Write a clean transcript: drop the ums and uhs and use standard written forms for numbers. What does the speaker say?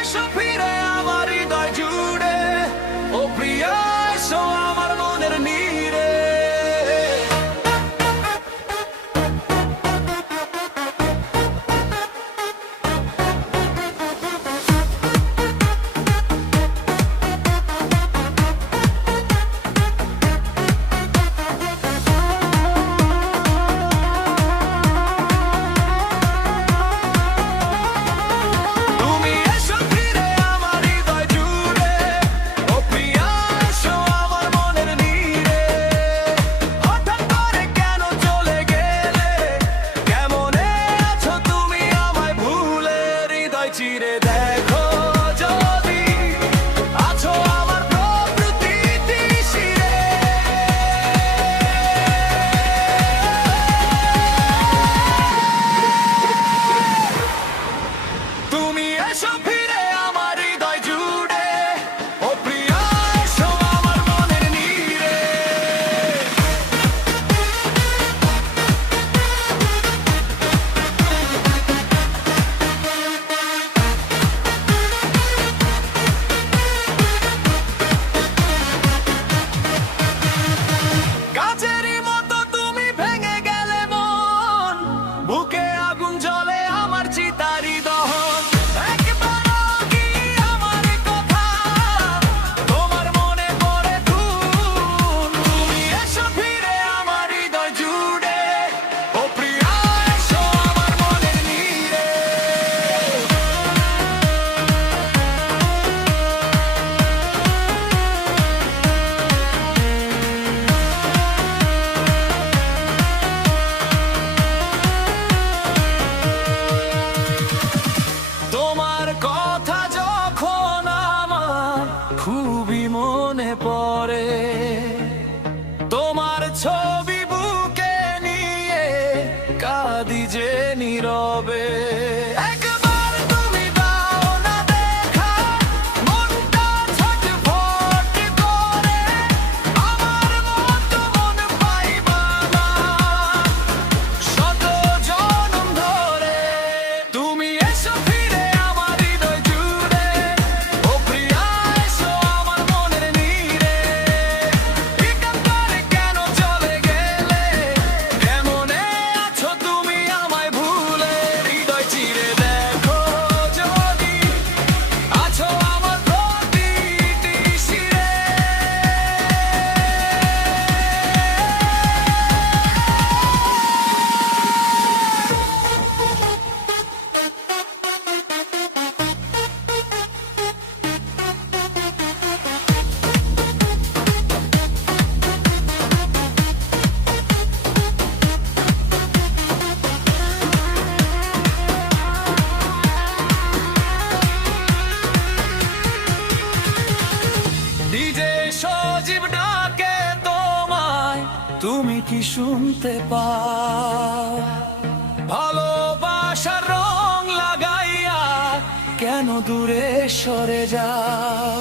এসো ফিরে আমার হৃদয় জুড়ে, ও প্রিয়া এসো আমার মনের নীড়ে। চিরে দেখো যদি আছো আমার প্রকৃতি শিরে। তুমি এসো ফিরে আমার হৃদয় জুড়ে, ও প্রিয়া এসো আমার মনের নীড়ে। কাচেরি মতো তুমি ভেঙে গেলে মন, বুকে আগুন জ্বলে আমার চিতারি দহন। একবারও কি আমার কথা তোমার মনে পড়ে খুন? তুমি এসো ফিরে আমার হৃদয় জুড়ে, ও প্রিয়া এসো আমার মনের নীড়ে। তোমার কথা যখন আমার খুবই মনে পড়ে, তোমার ছবি বুকে নিয়ে কাঁদি যে নীরবে। একবার তুমি দাও না দেখা, মনটা ছটফট করে, আমার মতো মন পাইবা না শত জনম ধরে। তুমি এসো ফিরে আমার হৃদয় জুড়ে, ও প্রিয়া এসো আমার মনের নীড়ে। একান্তরে কেন চলে গেলে, কেমনে আছো তুমি আমায় ভুলে? হৃদয় চিরে দেখো যদি আছো আমার প্রতিটি শিরে। ডিজে সজীব ডাকে তোমায়, তুমি কি শুনতে পাও? ভালোবাসার রং লাগাইয়া কেন দূরে সরে যাও?